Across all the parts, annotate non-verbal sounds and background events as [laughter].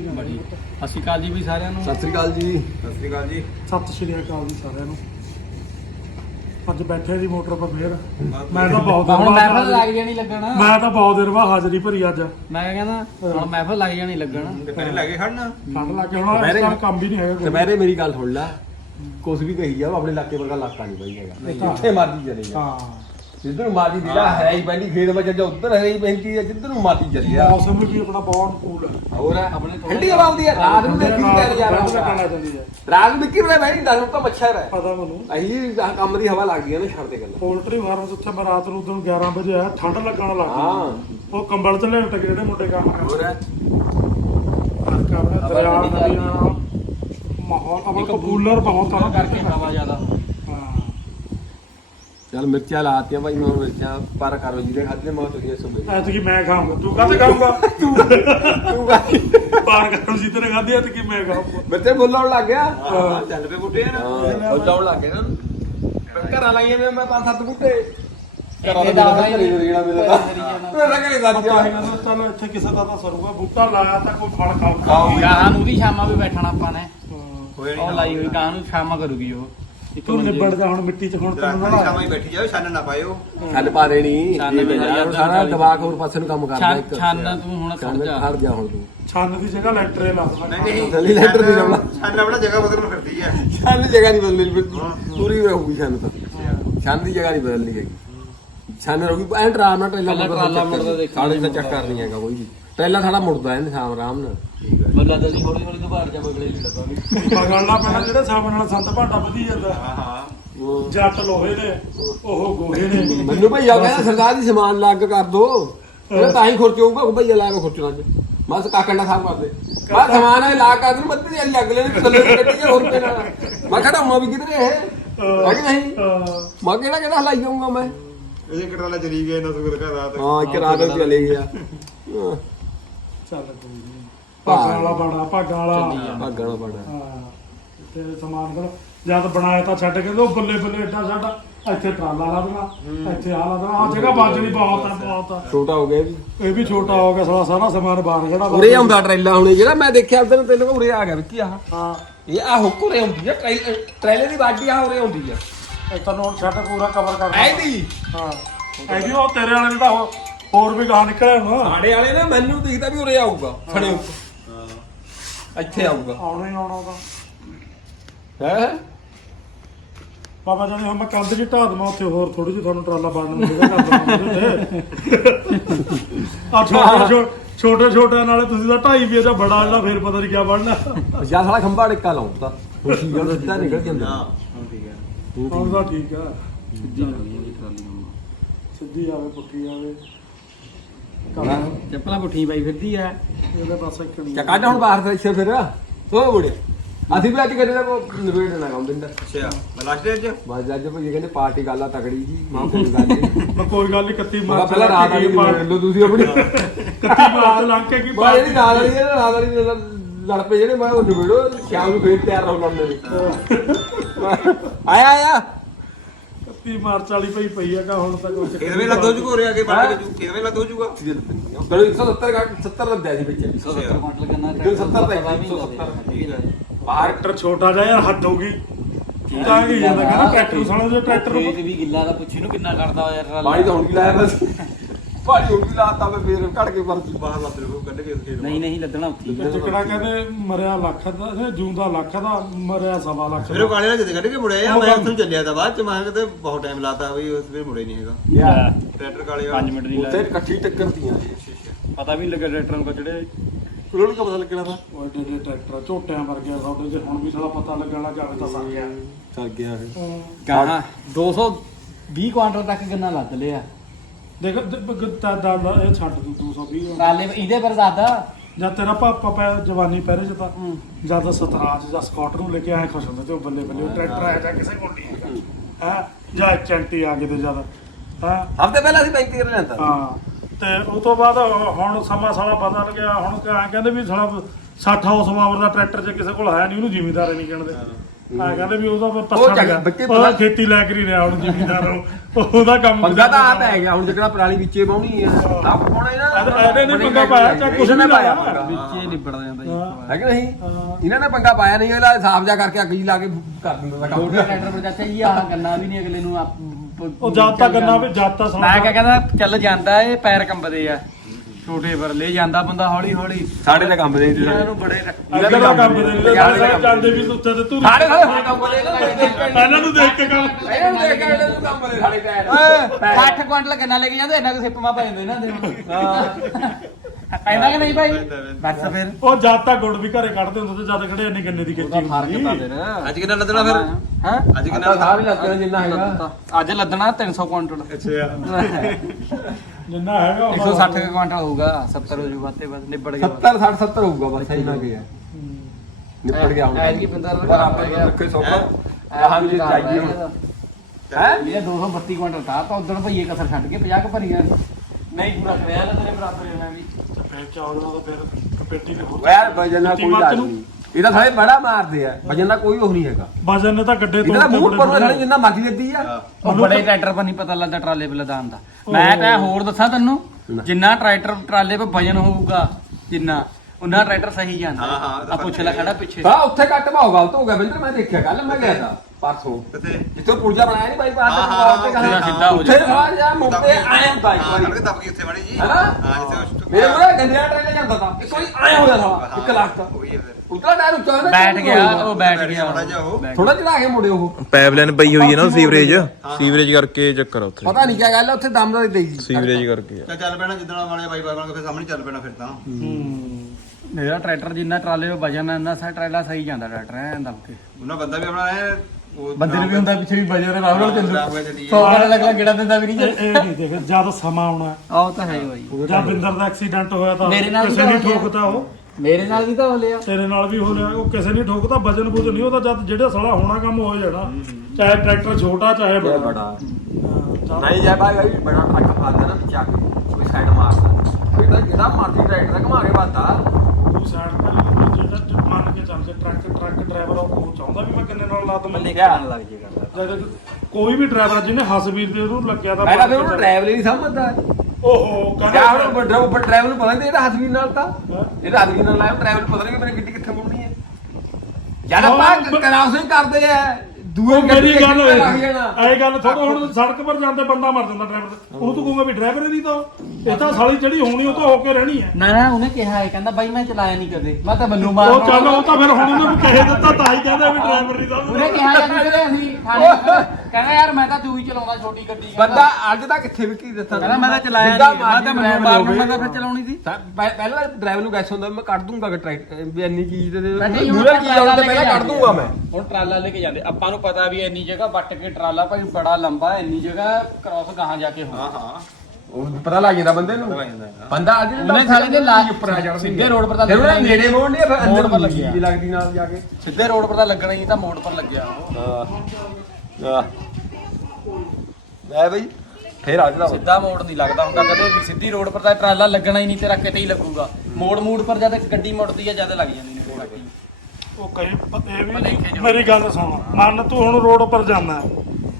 ਬੜੀ ਸਤਿ ਸ਼੍ਰੀ ਅਕਾਲ ਜੀ ਵੀ ਸਾਰਿਆਂ ਨੂੰ। ਸਤਿ ਸ੍ਰੀ ਅਕਾਲ ਜੀ। ਸਤਿ ਸ਼੍ਰੀ ਅਕਾਲ ਜੀ। ਸਤਿ ਸ਼੍ਰੀ ਅਕਾਲ ਜੀ ਸਾਰਿਆਂ ਨੂੰ। ਅੱਜ ਬੈਠੇ ਜੀ ਮੋਟਰ ਪਰ ਫੇਰ। ਮੈਂ ਤਾਂ ਬਹੁਤ ਦਿਨ ਹੁਣ ਮਹਿਫਲ ਲੱਗ ਹਾਜ਼ਰੀ- ਜਾਣੀ ਲੱਗਣਾ। ਮੈਂ ਤਾਂ ਬਹੁਤ ਦਿਨ ਬਾਅਦ ਹਾਜ਼ਰੀ ਭਰੀ ਅੱਜ। ਮੈਂ ਕਹਿੰਦਾ ਹੁਣ ਮਹਿਫਲ ਲੱਗ ਜਾਣੀ ਲੱਗਣਾ। ਤੇ ਪਹਿਲੇ ਲੱਗੇ ਖੜਨਾ? ਠੰਡ ਲੱਗ ਹੁਣ ਇਸ ਕੰਮ ਵੀ ਨਹੀਂ ਹੈਗਾ ਕੋਈ। ਦੁਪਹਿਰੇ ਮੇਰੀ ਗੱਲ ਸੁਣ ਲੈ। ਕੁਛ ਵੀ ਕਹੀ ਜਾ ਆਪਣੇ ਇਲਾਕੇ ਵਰਗਾ ਇਲਾਕਾ ਨਹੀਂ ਬਈ ਹੈਗਾ। ਜਿੱਥੇ ਮਰਜ਼ੀ ਚਲੇ ਜਾ ਹਾਂ। ਜਿੱਧਰ ਨੂੰ ਮਰਜ਼ੀ ਜਿਹੜਾ ਹੈ ਹੀ ਪਹਿਲੀ ਖੇਤ ਵਿੱਚ ਜਾਂ ਉੱਧਰ ਹੈ ਹੀ ਪੈਂਦੀ ਹੈ ਜਿੱਧਰ ਨੂੰ ਮਰਜ਼ੀ ਚਲੇ ਮੌਸਮ ਵੀ ਆਪਣਾ ਬਹੁਤ ਕੂਲ ਹੈ। ਹੋਰ? ਆਪਣੇ ਠੰਡੀ ਹਵਾ ਆਉਂਦੀ ਹੈ ਰਾਤ ਨੂੰ ਦੇਖੀ ਚੱਲ ਜਾ ਠੰਡ ਲੱਗਣ ਲੱਗ ਜਾਂਦੀ ਹੈ। ਰਾਤ ਨੂੰ ਵਿੱਕੀ ਬਲੇ ਬੈਠੀ ਦਸ ਤਾਂ ਮੱਛਰ ਹੈ। ਪਤਾ ਮੈਨੂੰ। ਅਹੀਂ ਕੰਮ ਦੀ ਹਵਾ ਲੱਗਦੀ ਹੈ ਨਾ ਛੱਡ ਦੇ ਗੱਲ। ਪੋਲਟਰੀ ਫਾਰਮ ਉੱਥੇ ਮੈਂ ਰਾਤ ਨੂੰ ਉਦੋਂ 11 ਵਜੇ ਆਇਆ ਠੰਡ ਲੱਗਣ ਲੱਗ ਹਾਂ। ਗਈ ਉਹ ਕੰਬਲ ਚ ਲੈਣ ਤੱਕ ਜਿਹੜੇ ਮੁੰਡੇ ਕੰਮ ਹੋਰ ਹੈ? ਕਰਦੇ ਦਰਿਆ ਨਦੀਆਂ ਮਾਹੌਲ ਆਪਣਾ ਕੂਲਰ ਬਹੁਤ ਆ ਕਰਕੇ ਹਵਾ ਜ਼ਿਆਦਾ। ਹਾਂ ਚੱਲ ਮਿਰਚਾਂ ਲਾਤੀਆਂ ਭਾਈ ਮੈਂ ਮਿਰਚਾਂ ਪਰ ਕਰੋ ਜਿਹਦੇ ਖਾਤੇ ਮੈਂ ਤੁਸੀਂ ਇਹ ਸੁਣ ਐਤਕੀ ਮੈਂ ਖਾਊਂਗਾ ਤੂੰ ਕਾਹਤੇ ਖਾਊਂਗਾ? ਤੂੰ ਤੂੰ ਗੱਲ ਪਾਰ ਕਰੋ ਸੀ ਤੇਰੇ ਖਾਧੀ ਐਤਕੀ ਮੈਂ ਖਾਊਂਗਾ। ਮਿਰਚੇ ਬੋਲਣ ਲੱਗ ਗਿਆ। ਹਾਂ। ਚੱਲ ਪਏ ਬੁੱਢੇ ਨਾ। ਉਹ ਲਾਉਣ ਲੱਗ ਗਿਆ ਨਾ। ਘਰਾਂ ਲਾਈਆਂ ਮੈਂ ਮੈਂ ਪੰਜ ਸੱਤ ਬੂਟੇ। ਘਰਾਂ ਦਾ ਹੀ ਘਰੇ ਰੇੜਾ ਮੇਰਾ ਮੇਰਾ ਘਰੇ ਨਾ ਚੱਲ ਇੱਥੇ ਕਿਸੇ ਦਾ ਤਾਂ ਸਰੂਗਾ ਬੂਟਾ ਲਾਇਆ ਤਾਂ ਕੋਈ ਫਲ ਖਾਊਗਾ। ਗਾਹਾਂ ਨੂੰ ਵੀ ਸ਼ਾਮਾਂ ਵੀ ਬੈਠਣਾ ਆਪਾਂ ਨੇ। ਹਾਂ। ਹੋਏ ਉਹ ਲਾਈ ਹੋਈ ਗਾਹਾਂ ਨੂੰ ਸ਼ਾਮਾਂ ਕਰੂਗੀ ਉਹ। ਤੂੰ ਨਿਬੜ ਜਾ ਹੁਣ ਮਿੱਟੀ 'ਚ ਹੁਣ ਤੈਨੂੰ ਦਰਖਤ ਦੀ ਛਾਵਾਂ ਨਾ ਹੀ। ਬੈਠੀ ਜਾਓ ਛੰਨ ਨਾ ਪਾਇਓ। ਛੱਲ ਪਾ ਦੇਣੀ। ਛੰਨ ਇਹ ਮੇਰਾ ਯਾਰ ਸਾਰਾ ਹੋਰ ਪਾਸੇ ਨੂੰ ਕੰਮ ਕਰਦਾ ਛੰਨ ਛੰਨ ਤੂੰ ਹੁਣ ਖੜ ਛੰਨ ਜਾ। ਖੜ ਜਾ ਹੁਣ ਤੂੰ। ਛੰਨ ਦੀ ਜਗ੍ਹਾ ਲੈਟਰੇ ਲਾ ਦੇਣਾ ਨਹੀਂ ਨਹੀਂ ਥੱਲੇ ਲੈਟਰ ਨਹੀਂ ਲਾਉਣਾ। ਛੰਨ ਆਪਣਾ ਜਗ੍ਹਾ ਬਦਲਣ ਫਿਰਦੀ ਹੈ। ਛੰਨ ਜਗ੍ਹਾ ਨਹੀਂ ਬਦਲਣੀ ਫਿਰ। ਪੂਰੀ ਰਹੂਗੀ ਛੰਨ ਤਾਂ। ਛੰਨ ਦੀ ਜਗ੍ਹਾ ਨਹੀਂ ਬਦਲਣੀ ਹੈਗੀ। ਛੰਨ ਰਹੂਗੀ ਐਂ ਆਰਾਮ ਨਾਲ ਟ੍ਰੇਲਾ ਪਹਿਲਾਂ ਟਰਾਲਾ ਮੁੜਦਾ ਦੇਖੀ। ਸਾਡੇ ਤਾਂ ਚੱਕਰ ਨਹੀਂ ਹੈਗਾ ਕੋਈ ਵੀ। ਟ੍ਰੇਲਾ ਸਾਡਾ ਮੁੜਦਾ ਹੈ ਸ਼ਾਮ ਆਰਾਮ ਨਾਲ। ਬੱਲਾ ਤਾਂ ਹੌਲੀ ਹੌਲੀ ਦੁਬਾਰ ਜਾ ਬਗਲੇ ਨਹੀਂ ਲੱਗਾ ਪਗੜਨਾ ਪੈਣਾ ਜਿਹੜੇ ਸਾਹਮਣੇ ਨਾਲ ਸੰਤ ਭਾਂਡਾ ਵਧੀ ਜਾਂਦਾ। ਹਾਂ ਹਾਂ। ਉਹ ਜੱਟ ਲੋਹੇ ਨੇ ਉਹ ਗੋਹੇ ਨੇ ਮੈਨੂੰ ਭਈਆ ਕਹਿੰਦਾ ਸਰਕਾਰ ਦੀ ਸਮਾਨ ਲੱਗ ਕਰ ਦੋ। ਇਹ ਤਾਂ ਹੀ ਖਰਚ ਹੋਊਗਾ ਭਈਆ ਲਾ ਕੇ ਖਰਚਣਾ ਬਸ ਕਾਕੰਡਾ ਸਾਹਿਬ ਕਰਦੇ। ਮੈਂ ਸਮਾਨ ਹੈ ਲਾ ਕਰ ਵਾਲੀ ਲੱਗ ਲੈਣੀ ਥੱਲੇ ਨੂੰ ਕੱਟੀ ਜਾ ਹੋਰ ਪੇ ਨਾਲ ਮੈਂ ਖੜਾ ਮਾ ਵੀ ਕਿਧਰੇ ਇਹ? ਹੈ ਕਿ ਨਹੀਂ? ਮੈਂ ਕਿਹੜਾ ਕਿਹੜਾ ਹਲਾਈ ਜਾਊਂਗਾ ਮੈਂ? ਇਹਦੇ ਕਟਰਾਲਾ ਚਲੀ ਗਏ ਨਾ ਸੁਗਰ ਘਰ ਰਾਤ। ਹਾਂ ਇੱਕ ਰਾਤ ਨੂੰ ਚਲੇ ਗਿਆ। ਹਾਂ, ਚੱਲ ਕੋਈ ਨਹੀਂ ਭਾਗਾਂ। ਵਾਲਾ ਬੜਾ ਭਾਗਾਂ ਵਾਲਾ। ਭਾਗਾਂ ਦਾ ਬੜਾ। ਹਾਂ। ਤੇ ਸਮਾਨ ਕੋਲ ਜਦ ਬਣਾਇਆ ਤਾਂ ਛੱਡ ਕੇ ਉਹ ਬੱਲੇ ਬੱਲੇ ਏਡਾ ਸਾਡਾ। ਇੱਥੇ ਟਰਾਲਾ ਲਾ ਦੇਣਾ ਇੱਥੇ ਆ ਲਾ ਦੇਣਾ। ਆ ਜਗ੍ਹਾ ਬਾਜਣੀ ਬਹੁਤ ਆ ਬਹੁਤ ਆ। ਛੋਟਾ ਹੋ ਗਿਆ ਇਹ ਵੀ। ਇਹ ਵੀ ਛੋਟਾ ਹੋ ਗਿਆ ਸਾਰਾ ਸਾਰਾ ਸਮਾਨ ਬਾਹਰ ਜਿਹੜਾ ਉਰੇ ਆਉਂਦਾ ਟਰੇਲਾ ਹੁਣੇ ਜਿਹੜਾ ਮੈਂ ਦੇਖਿਆ ਉਧਰ ਤੈਨੂੰ ਉਰੇ ਆ ਗਿਆ ਵਿੱਕੀ ਆਹ ਹਾਂ। ਇਹ ਆ ਹੁੱਕ ਉਰੇ ਆਉਂਦੀ ਆ ਟਰੈ- ਟਰੇਲੇ ਦੀ ਬਾਡੀ ਆ ਉਰੇ ਆਉਂਦੀ ਆ। ਤੁਹਾਨੂੰ ਹੁਣ ਛੱਡ ਪੂਰਾ ਕਵਰ ਕਰ ਐਦੀ ਹਾਂ। ਵੀ ਉਹ ਤੇਰੇ ਵਾਲੇ ਦਾ ਹੋਰ- ਹੋਰ ਵੀ ਗਾਹ ਨਿਕਲਿਆ ਨਾ। ਸਾਡੇ ਵਾਲੇ ਨਾ ਮੈਨੂੰ ਦਿਖਦਾ ਵੀ ਉਰੇ ਆਊਗਾ ਖੜੇ ਹੋ ਇੱਥੇ ਆਊਗਾ। ਆਉਣਾ ਹੀ ਆਉਣਾ ਉਹਦਾ। ਹੈ? ਬਾਬਾ ਜਾਨੇ ਹੁਣ ਮੈਂ ਕੰਧ ਜੀ ਢਾ ਦਵਾਂ ਉੱਥੇ ਹੋਰ ਥੋੜੀ ਜਿਹੀ ਤੁਹਾਨੂੰ ਟਰਾਲਾ ਬਾੜਨ ਨੂੰ ਜਗ੍ਹਾ ਕਰ ਦਵਾਂ ਆ ਛੋਟੇ ਛੋਟੇ ਛੋਟੇ ਨਾਲੇ ਤੁਸੀਂ ਤਾਂ ਢਾਈ ਵੀ ਇਹਦਾ ਬੜਾ ਜਿਹੜਾ ਫੇਰ ਪਤਾ ਨਹੀਂ ਕੀ ਬਣਨਾ। ਜਾਂ ਸਾਲਾ ਖੰਭਾ ਟਿੱਕਾ ਲਾਉਂਦਾ ਹੁਣ ਠੀਕ ਆ ਸਿੱਧਾ ਨਿਕਲ ਜਾਂਦਾ ਹਾਂ ਹੁਣ ਠੀਕ ਹੈ ਹੁਣ ਤਾਂ ਠੀਕ ਆ। ਸਿੱਧੀ ਆਵੇ ਪੁੱਠੀ ਆਵੇ। ਚੱਪਲਾਂ ਪੁੱਠੀ ਪਾਈ ਫਿਰਦੀ ਐ ਇਹਦੇ ਪਾਸੇ ਕਿਹੜੀ ਚਾ ਕੱਢ ਹੁਣ ਬਾਹਰ ਇੱਥੇ ਫਿਰ। ਸੋ ਬੁੜੇ ਅਸੀਂ ਵੀ ਅੱਜ ਕਦੇ ਦਾ ਨਿਬੇੜ ਨਾ ਕੰਮ ਦਿੰਦਾ। ਅੱਛਾ ਮੈਂ ਲਾਸਟ ਡੇ ਚ? ਬਸ ਅੱਜ ਭਈ ਕਹਿੰਦੇ ਪਾਰਟੀ ਗੱਲ ਆ ਤਕੜੀ ਜੀ। ਮਾਂ ਕੋਈ ਗੱਲ ਨਹੀਂ ਮੈਂ ਕੋਈ ਗੱਲ ਨਹੀਂ 31 ਮੈਂ ਮਾਰਚ ਪਹਿਲਾਂ ਰਾਤ ਵਾਲੀ ਨਿਬੇੜ ਲਓ ਤੁਸੀਂ ਆਪਣੀ। 31 ਮਾਰਚ ਲੰਘ ਕੇ ਕੀ ਬਾਈ ਜਿਹੜੀ ਰਾਤ ਵਾਲੀ ਹੈ ਨਾ, ਰਾਤ ਵਾਲੀ ਨਾਲ ਲੜ ਪਏ ਜਿਹੜੇ ਮੈਂ ਉਹ ਨਿਬੇੜੋ ਸ਼ਾਮ ਨੂੰ ਫੇਰ ਤਿਆਰ ਰਹੋ ਲੜਨੇ ਲਈ ਆਇਆ ਆਇਆ। 31 ਮਾਰਚ ਵਾਲੀ ਪਈ ਪਈ ਹੈਗਾ ਹੁਣ ਤੱਕ ਉਹ ਇਹਦੇ ਵੇਲੇ ਲੱਦੋ ਜੂ ਕੋਰੇ ਆ ਕੇ ਬਾਹਰ ਕੇ ਵੇਲੇ ਲੱਦੋ ਜੂਗਾ? ਚਲੋ 170 ਕਾ 70 ਲੱਦਿਆ ਸੀ ਵਿੱਚ। 170 ਕੁਆਂਟਲ ਕਰਨਾ ਦਿਲ 70 ਦਾ ਇੱਕ, 170 ਬਾਹਰ ਟਰੈਕਟਰ ਛੋਟਾ ਜਿਹਾ ਯਾਰ ਹੱਦ ਹੋਗੀ ਤਾਂ ਕੀ ਜਾਂਦਾ ਕਹਿੰਦਾ ਟਰੈਕਟਰ ਸਾਲਾ ਜੇ ਟਰੈਕਟਰ ਨੂੰ ਵੀ ਗਿੱਲਾ ਦਾ ਪੁੱਛੀ ਨੂੰ ਕਿੰਨਾ ਕਰਦਾ ਯਾਰ। ਪਾਣੀ ਤਾਂ ਹੁਣ ਵੀ ਲਾਇਆ ਬਸ ਪਾਣੀ ਹੁਣ ਵੀ ਲਾਤਾ ਮੈਂ ਫੇਰ ਕੱਢ ਕੇ ਪਰ ਬਾਹਰ ਲੱਦ ਲਓ ਕੱਢ ਕੇ ਉਸ ਨਹੀਂ ਨਹੀਂ ਲੱਦਣਾ ਉੱਥੇ ਤੇ ਜਿਹੜਾ ਕਹਿੰਦੇ ਮਰਿਆ ਲੱਖ ਦਾ ਇਹ ਜੂੰਦਾ ਲੱਖ ਦਾ ਮਰਿਆ ਸਵਾ ਲੱਖ ਫਿਰ ਉਹ ਕਾਲੇ ਨਾਲ ਜਦੇ ਕੱਢ ਕੇ ਮੁੜਿਆ ਆ ਮੈਂ ਉੱਥੋਂ ਚੱਲਿਆ ਤਾਂ ਬਾਅਦ ਚ ਮੈਂ ਕਿਤੇ ਬਹੁਤ ਟਾਈਮ ਲਾਤਾ ਵੀ ਉਸ ਵੇਲੇ ਮੁੜੇ ਨਹੀਂ ਹੈਗਾ। ਯਾਰ ਟਰੈਕਟਰ ਕਾਲੇ 5 ਮਿੰਟ ਦੀ ਉੱਥੇ ਲਾਇਆ ਇਕੱਠੀ ਟੱਕਰ ਦੀਆਂ ਪਤਾ ਵੀ ਨੀ ਲੱਗਾ ਟਰੈਕਟਰ ਨੂੰ ਕਚੜੇ। ਉਹਨਾਂ ਨੂੰ ਕਾ ਪਤਾ ਲੱਗਣਾ ਤਾਂ। ਉਹ ਏਡੇ ਏਡੇ ਟਰੈਕਟਰ ਝੋਟਿਆਂ ਵਰਗੇ ਸਾਡੇ ਜੇ ਹੁਣ ਵੀ ਸਾਲਾ ਪਤਾ ਲੱਗਣਾ ਜਾਵੇ ਤਾਂ ਸਰ ਗਿਆ। ਗਿਆ 220 ਕੁਆਂਟਲ ਤੱਕ ਗੰਨਾ ਲੱਦ ਲਿਆ। ਦੇਖ ਦ- ਦਾ ਇਹ ਛੱਡ ਦੂ 220 ਟਰਾਲੇ ਇਹਦੇ ਪਰ ਦਾਦਾ ਜਦ ਤੇਰਾ ਪਾਪਾ ਪੈ ਜਵਾਨੀ ਪਹਿਰੇ ਚ ਤਾਂ। ਜਦ ਸਤਰਾਜ ਜਾਂ ਸਕਾਟ ਨੂੰ ਲੈ ਕੇ ਆਏ ਖੁਸ਼ ਹੁੰਦੇ ਤੇ ਉਹ ਬੱਲੇ ਬੱਲੇ ਉਹ ਟਰੈਕਟਰ ਆਇਆ ਜਾਂ ਕਿਸੇ ਕੋਲ ਨਹੀਂ ਹੈਗਾ। ਹੈ? ਜਾਂ ਚੈਂਟੀ ਆ ਗਏ ਤੇ ਜਦ ਹਾਂ? ਹਫ਼ਤੇ ਪਹਿਲਾਂ ਅਸੀਂ 35 ਕਰ ਲੈਂਦਾ। ਹਾਂ ਤੇ ਉਸ ਤੋਂ ਬਾਅਦ ਹੁਣ ਸਮਾਂ ਸਾਲਾ ਬਦਲ ਗਿਆ ਹੁਣ ਕ- ਕਹਿੰਦੇ ਵੀ ਸਾਲਾ 60 ਹਾਊਸ ਪਾਵਰ ਦਾ ਟਰੈਕਟਰ ਜੇ ਕਿਸੇ ਕੋਲ ਹੈ ਨਹੀਂ ਉਹਨੂੰ ਜ਼ਿਮੀਦਾਰ ਨਹੀਂ ਕਹਿੰਦੇ ਆ ਕਹਿੰਦੇ ਵੀ ਉਹਦਾ ਉਹ ਪੱਸਾ ਜਗ੍ਹਾ- ਗਿਆ ਬੱਚੇ ਉਹਦਾ ਖੇਤੀ ਲੈ ਕੇ ਨਹੀਂ ਰਿਹਾ ਹੁਣ ਜ਼ਿਮੀਦਾਰ ਉਹ। ਉਹਦਾ ਕੰਮ ਪੰਗਾ ਤਾਂ ਆ ਪੈ ਗਿਆ ਹੁਣ ਜਿਹੜਾ ਪਰਾਲੀ ਵਿੱਚੇ ਬਾਉਣੀ ਆ। ਆਪ ਪਾਉਣਾ ਇਹਨਾਂ ਇਹਨੇ ਨੀ ਪੰਗਾ ਪਾਇਆ, ਚਾਹੇ ਕੁਛ ਵੀ ਪਾਇਆ ਲਾਇਆ। ਪੰਗਾ। ਵਿੱਚ ਹੀ ਨਿਬੜ ਜਾਂਦਾ ਜੀ। ਹਾਂ। ਹੈ ਕਿ ਨਹੀਂ? ਹਾਂ। ਇਹਨਾਂ ਨੇ ਪੰਗਾ ਪਾਇਆ ਨਹੀਂ ਅਗਲਾ ਸਾਫ਼ ਜਾ ਕਰਕੇ ਅੱਗ ਜੀ ਲਾ ਕੇ ਕਰ ਦਿੰਦਾ ਦਾ ਕੰਮ। ਛੋਟੇ ਟਰੈਕਟਰ ਪਰ ਚਾਚਾ ਜੀ ਆਹ ਗੰਨਾ ਵੀ ਨਹੀਂ ਅਗਲੇ ਨੂੰ ਆਪ- ਉਹ ਵੀ ਮੈਂ ਕਿਆ ਕਹਿੰਦਾ ਚੱਲ ਜਾਂਦਾ ਇਹ ਪੈਰ ਕੰਬਦੇ ਆ। ਛੋਟੇ ਪਰ ਲੈ ਜਾਂਦਾ ਬੰਦਾ ਹੌਲੀ ਹੌਲੀ। ਸਾਡੇ ਤਾਂ ਕੰਮ ਦੇ ਨਹੀਂ ਇਹਨਾਂ ਨੂੰ ਬੜੇ ਅੱਗੇ ਦਾ ਕੰਮ ਦੇ ਨਹੀਂ ਸਾਰੇ ਜਾਂਦੇ ਵੀ ਉੱਤੇ ਤੇ ਤੂੰ ਸਾਡੇ ਸਾਰੇ ਹੋਰ ਕੰਮ ਬੋਲੇ ਨਾ ਇਹਨਾਂ ਨੂੰ ਦੇਖ ਕੇ ਕੰਮ। ਇਹਨਾਂ ਨੂੰ ਦੇਖ ਕੇ ਇਹਨਾਂ ਨੂੰ ਕੰਮ ਬੋਲੇ ਸਾਡੇ ਟਾਇਰ 8 ਕੁਆਂਟਲ ਗੰਨਾ ਲੈ ਕੇ ਜਾਂਦੇ ਇਹਨਾਂ ਕੋ ਸਿੱਪਮਾ ਪੈ ਜਾਂਦੇ ਇਹਨਾਂ ਦੇ। ਹਾਂ। ਪੈਂਦਾ ਕਿ ਨਹੀਂ ਭਾਈ? ਬਸ ਫਿਰ। ਉਹ ਜਦ ਤੱਕ ਗੁੜ ਵੀ ਘਰੇ ਕੱਢਦੇ ਹੁੰਦੇ ਤੇ ਜਦ ਖੜੇ ਇੰਨੇ ਗੰਨੇ ਦੀ ਖੇਤੀ ਹੁੰਦੀ ਤਾਂ ਦੇਣਾ ਅੱਜ ਕਿੰਨਾ ਲੱਦਣਾ ਫਿਰ? ਹਾਂ? ਅੱਜ ਕਿੰਨਾ ਕਿੰਨਾ ਸਾਹ ਵੀ ਲੱਗਦਾ ਜਿੰਨਾ ਹੈਗਾ। ਅੱਜ ਲੱਦਣਾ। 300 ਕੁਆਂਟਲ। ਅੱਛਾ। ਜਿੰਨਾ ਹੈਗਾ ਉਹਨਾਂ 160 ਕੁਆਂਟਲ ਹੋਊਗਾ 70 ਹੋ ਜੂ ਬਾਤੇ ਬਸ ਨਿਬੜ ਗਿਆ। 70 60 70 ਹੋਊਗਾ ਬਸ ਇੰਨਾ ਕੀ ਹੈ ਨਿਪਟ ਗਿਆ ਹੁਣ ਐਤਕੀ ਬੰਦਾ ਬਰਾਬਰ ਨੂੰ ਰੱਖੇ ਸੌਕਾ ਆਹਾਂ ਜੀ ਚਾਹੀਦੀ ਹੁਣ ਹੈ? ਇਹ 232 ਕੁਆਂਟਲ ਤਾਂ ਤਾਂ ਉਦੋਂ ਭਈਏ ਕਸਰ ਛੱਡ ਕੇ 50 ਕ ਭਰੀਆਂ ਨਹੀਂ ਪੂਰਾ ਕਰਿਆ ਨਾ ਤੇਰੇ ਬਰਾਬਰ ਹੋਣਾ ਵੀ। ਫਿਰ ਚਾਵਲਾਂ ਦਾ ਫਿਰ ਕਪੇਟੀ ਨੇ ਉਹ ਯਾਰ ਵਜਨ ਦਾ ਕੋਈ ਨੂੰ। ਨਹੀਂ। ਇਹਦਾ ਸਾਰੇ ਬੜਾ ਮਾਰਦੇ ਆ। ਵਜਨ ਦਾ ਕੋਈ ਉਹ ਨਹੀਂ ਹੈਗਾ। ਵਜਨ ਨੇ ਤਾਂ ਗੱਡੇ ਤੋਂ ਇਹਦਾ ਮੂੰਹ ਪਰ ਸਾਲੇ ਜਿੰਨਾ ਮਰਜ਼ੀ ਦਿੱਤੀ ਆ। ਉਹ ਬੜੇ ਟਰੈਕਟਰ ਪਰ ਨਹੀਂ ਪਤਾ ਲੱਗਦਾ ਟਰਾਲੇ 'ਤੇ ਲਦਾਨ ਦਾ। ਮੈਂ ਤਾਂ ਹੋਰ ਦੱਸਾਂ ਤੈਨੂੰ ਜਿੰਨਾ ਟਰੈਕਟਰ ਟਰਾਲੇ 'ਤੇ ਵਜਨ ਹੋਊਗਾ ਜਿੰਨਾ ਉਹਨਾਂ ਟਰੈਕਟਰ ਸਹੀ ਜਾਂਦਾ। ਆ ਪੁੱਛ ਲੈ ਖੜਾ ਪਿੱਛੇ। ਹਾਂ ਉੱਥੇ ਕੱਟ ਭਾਉ ਗਲਤ ਹੋ ਗਿਆ ਬਿੰਦਰ ਮੈਂ ਦੇਖਿਆ ਕੱਲ ਮੈਂ ਗਿਆ ਤਾਂ। ਪਰਸੋਂ। ਕਿੱਥੇ? ਜਿੱਥੋਂ ਪੁਰਜਾ ਬਣਾਇਆ ਨਹੀਂ ਬਾਈ ਹਾਂ, ਹਾਂ, ਤੇ ਉੱਥੇ ਸਿੱਧਾ ਹੋ ਉੱਥੇ ਜਾਂਦਾ। ਸਵਾਲ ਜਾ ਮੁੱਦੇ ਆਏ ਹੁੰਦਾ ਇੱਕ ਹਾਂ ਵਾਰੀ ਦਬ ਗਈ ਉੱਥੇ ਮਾੜੀ ਜੀ। ਹੈਨਾ? ਹਾਂ ਜਿੱਥੇ ਉਸ ਮੇਰੇ ਕੋਲ ਗੰਦਿਆ ਟਰੇਲੇ ਜਾਂਦਾ ਤਾਂ। ਇੱਕ ਵਾਰੀ ਆਏ ਹੋ ਜਾਂਦਾ ਇੱਕ ਲੱਖ ਦਾ ਉਹੀ ਹੈ ਫਿਰ। ਉਤਲਾ ਟਾਇਰ ਉੱਚਾ ਨਾ, ਬੈਠ ਗਿਆ ਉਹ ਬੈਠ ਗਿਆ। ਗਿਆ ਮਾੜਾ ਜਿਹਾ ਉਹ। ਬੈਠ ਥੋੜਾ ਚੜਾ ਕੇ ਮੁੜੇ ਉਹ। ਪਾਈਪਲਾਈਨ ਪਈ ਹੋਈ ਹੈ ਨਾ ਉਹ ਸੀਵਰੇਜ। ਸੀਵਰੇਜ ਕਰਕੇ ਚੱਕਰ ਆ ਉੱਥੇ। ਪਤਾ ਨਹੀਂ ਕੀ ਗੱਲ ਹੈ ਉੱਥੇ ਦਮ ਦਾ ਦੇਈ ਸੀਵਰੇਜ ਕਰਕੇ ਆ। ਚੱਲ ਚੱਲ ਪੈਣਾ ਜਿੱਦਣ ਵਾਲੇ ਬਾਈ ਬਾਈ ਫਿਰ ਸਾਹਮਣੇ ਚੱਲ ਪੈਣਾ ਫਿਰ ਤਾਂ। ਮੇਰਾ ਟਰੈਕਟਰ ਜਿੰਨਾ ਟਰਾਲੇ 'ਤੇ ਵਜਨ ਹੈ ਨਾ ਸਾ ਟਰਾਲਾ ਸਹੀ ਜਾਂਦਾ ਟਰੈਕਟਰ ਐ ਦਬ ਕੇ। ਉਹਨਾਂ ਬੰਦਾ ਵੀ ਆਪਣਾ ਉਹ ਬੰਦੇ ਨੂੰ ਵੀ ਹੁੰਦਾ ਪਿੱਛੇ ਵੀ ਵਜਨ ਰਾਹ ਨਾਲ ਚੱਲੂ। 100 ਵਾਰ ਅਗਲਾ ਗੇੜਾ ਦਿੰਦਾ ਵੀ ਨਹੀਂ ਇਹ ਇਹ ਨਹੀਂ ਦੇਖ ਜਦ ਸਮਾਂ ਆਉਣਾ ਆਹ ਤਾਂ ਹੈ ਬਾਈ। ਜਦ ਬਿੰਦਰ ਦਾ ਐਕਸੀਡੈਂਟ ਹੋਇਆ ਤਾਂ ਮੇਰੇ ਨਾਲ ਵੀ ਕਿਸੇ ਨੇ ਤਾਂ। ਠੋਕਤਾ ਉਹ। ਮੇਰੇ ਨਾਲ ਵੀ ਤਾਂ ਹੋ ਲਿਆ। ਤੇਰੇ ਨਾਲ ਵੀ ਹੋ ਲਿਆ। ਉਹ ਕਿਸੇ ਨੇ ਠੋਕਤਾ ਵਜਨ ਬੁਜਨ ਨਹੀਂ ਉਹਦਾ ਜਦ ਜਿਹੜਾ ਸਾਲਾ ਹੋਣਾ ਕੰਮ ਹੋ ਜਾਣਾ। ਚਾਹੇ ਟਰੈਕਟਰ ਛੋਟਾ ਚਾਹੇ ਬੜਾ। ਨਹੀਂ ਜਾ ਭਾਈ ਭਾਈ ਬੜਾ ਟਰੱਕ ਫਾਲਦਾ ਨਾ ਪਿੱਛੇ ਕੋਈ ਸਾਈਡ ਮਾਰਦਾ। ਇਹ ਤਾਂ ਜਿਹੜਾ ਮਰਜ਼ੀ ਟਰੈਕਟਰ ਘੁਮਾ ਕੇ ਵਾਤਾ ਤੂੰ ਸਾਈਡ ਲੈ ਜਿਹੜਾ ਜ- ਮੰਨ ਕੇ ਚੱਲ ਜੇ ਟਰੱਕ ਟਰੱਕ ਡਰਾਈਵਰ ਉਹ ਚਾਹੁੰਦਾ ਵੀ ਮੈਂ ਕਿੰਨੇ ਨਾਲ ਲਾ ਦਵਾਂ ਲੱਗ ਜੇਗਾ ਜਦ ਕੋਈ ਵੀ ਡਰਾਈਵਰ ਜਿਹਨੇ ਹਸਵੀਰ ਦੇ ਉਹਨੂੰ ਲੱਗਿਆ ਤਾਂ ਮੈਂ ਤਾਂ ਫਿਰ ਉਹਨੂੰ ਡਰਾਈਵਰ ਹੀ ਨਹੀਂ ਸਮਝਦਾ। ਓਹੋ ਜਾਂ ਕਹਿੰਦਾ ਡਰਾਈਵਰ ਨੂੰ ਪਤਾ ਨਹੀਂ ਇਹਦਾ ਹੱਥ ਵੀ ਨਾਲ ਤਾਂ। ਇਹਦਾ ਹੱਥ ਵੀ ਨਾਲ ਲਾਇਆ ਡਰਾਈਵਰ ਨੂੰ ਪਤਾ ਨਹੀਂ ਮੇਰੀ ਗੱਡੀ ਕਿੱਥੇ ਮੁੜਨੀ ਹੈ। ਹਾਂ, ਆਪਾਂ ਬ- ਕਰਾਉਸਿੰਗ ਕਰਦੇ ਆ ਦੂਏ ਉਹ ਮੇਰੀ ਗੱਲ ਹੋਏ। ਲੱਗ ਜਾਣਾ। ਇਹ ਗੱਲ ਥੋੜਾ ਹੁਣ ਸੜਕ ਪਰ ਜਾਂਦੇ ਬੰਦਾ ਮਰ ਜਾਂਦਾ ਡਰਾਈਵਰ ਉਹ ਤੂੰ ਕਹੂੰਗਾ ਵੀ ਡਰਾਈਵਰ ਦੀ ਤਾਂ। ਇਹ ਤਾਂ ਸਾਲੀ ਜਿਹੜੀ ਹੋਣੀ ਉਹ ਤਾਂ ਹੋ ਕੇ ਰਹਿਣੀ ਹੈ। ਨਾ ਨਾ ਉਹਨੇ ਕਿਹਾ ਹੈ ਕਹਿੰਦਾ ਬਾਈ ਮੈਂ ਚਲਾਇਆ ਨਹੀਂ ਕਦੇ। ਮੈਂ ਤਾਂ ਮੈਨੂੰ ਮਾਰ ਉਹ ਚੱਲ ਉਹ ਤਾਂ ਫਿਰ ਹੁਣ ਉਹਨੂੰ ਕਹੇ ਦਿੱਤਾ ਤਾਂ ਹੀ ਕਹਿੰਦਾ ਵੀ ਡਰਾਈਵਰ ਦੀ ਤਾਂ ਉਹਨੇ ਕਿਹਾ ਯਾਰ ਕਿਤੇ ਅਸੀਂ ਥਾਣੇ ਕਹਿੰਦਾ ਯਾਰ ਮੈਂ ਤਾਂ ਤੂੰ ਹੀ ਚਲਾਉਂਦਾ ਛੋਟੀ ਗੱਡੀ। ਬੰਦਾ ਅੱਜ ਤੱਕ ਕਿੱਥੇ ਵੀ ਕੀ ਦੱਸਾਂ ਕਹਿੰਦਾ ਮੈਂ ਤਾਂ ਚਲਾਇਆ ਨਹੀਂ ਮੈਂ ਤਾਂ ਮੈਨੂੰ ਮਾਰਨ driver ਮੈਂ ਤਾਂ ਫਿਰ ਚਲਾਉਣੀ ਸੀ। ਪਹਿਲਾਂ ਡਰਾਈਵਰ ਨੂੰ ਗੈਸ ਹੁੰਦਾ ਮੈਂ ਕੱਢ ਦੂੰਗਾ ਕਿ ਟਰੈਕਟਰ ਵੀ ਇੰਨੀ ਚੀਜ਼ ਦੇ ਹੀ ਚੀਜ਼ ਆਉਣ ਤੇ ਪਹਿਲਾਂ ਕੱਢ ਦੂੰਗਾ ਮੈਂ। ਹੁਣ ਟਰਾਲਾ ਲੈ ਕੇ ਜਾਂਦੇ। ਆਪਾਂ ਨੂੰ ਪਤਾ ਵੀ ਇੰਨੀ ਜਗ੍ਹਾ ਵੱਟ ਕੇ ਟਰਾਲਾ ਭਾਈ ਬੜਾ ਲੰਬਾ ਹੈ, ਇੰਨੀ ਜਗ੍ਹਾ ਕ੍ਰਾਸ ਗਾਹਾਂ ਜਾ ਕੇ ਹਾਂ ਹੋਣਾ ਹਾਂ। ਉਹ ਪਤਾ ਲੱਗ ਜਾਂਦਾ ਬੰਦੇ ਨੂੰ। ਬੰਦਾ ਅੱਜ ਉਹਨੇ ਸਾਲੇ ਨੇ ਲਾ ਉੱਪਰ ਆ ਚੜ੍ਹਦੀ ਸਿੱਧੇ ਰੋਡ ਪਰ ਤਾਂ ਫਿਰ ਉਹਨੇ ਨੇੜੇ ਮੋੜ ਨਹੀਂ ਫਿਰ ਅੰਦਰ ਪਰ ਲੱਗਿਆ ਲੱਗਦੀ ਨਾਲ ਜਾ ਕੇ। ਸਿੱਧੇ ਰੋਡ ਪਰ ਤਾਂ ਲੱਗਣਾ ਹੀ ਤਾਂ ਮੋੜ ਪਰ ਲੱਗਿਆ ਉਹ। ਆ ਲੈ ਬਈ ਫੇਰ ਆ ਜਲਾ ਸਿੱਧਾ ਮੋੜ ਨਹੀਂ ਲੱਗਦਾ ਹੁੰਦਾ ਕਦੇ ਵੀ ਸਿੱਧੀ ਰੋਡ ਪਰ ਤਾਂ ਟਰਾਲਾ ਲੱਗਣਾ ਹੀ ਨਹੀਂ ਤੇਰਾ ਕਿਤੇ ਹੀ ਲੱਗੂਗਾ। ਮੋੜ ਮੂੜ ਪਰ ਜਦ ਗੱਡੀ ਮੁੜਦੀ ਹੈ ਜਦ ਲੱਗ ਜਾਂਦੀ ਨੇ ਉਹ ਕਈ ਇਹ ਭਲੇਖੇ ਵੀ। ਮੇਰੀ ਗੱਲ ਸੁਣ। ਮੰਨ ਤੂੰ ਹੁਣ ਰੋਡ ਉੱਪਰ ਜਾਂਦਾ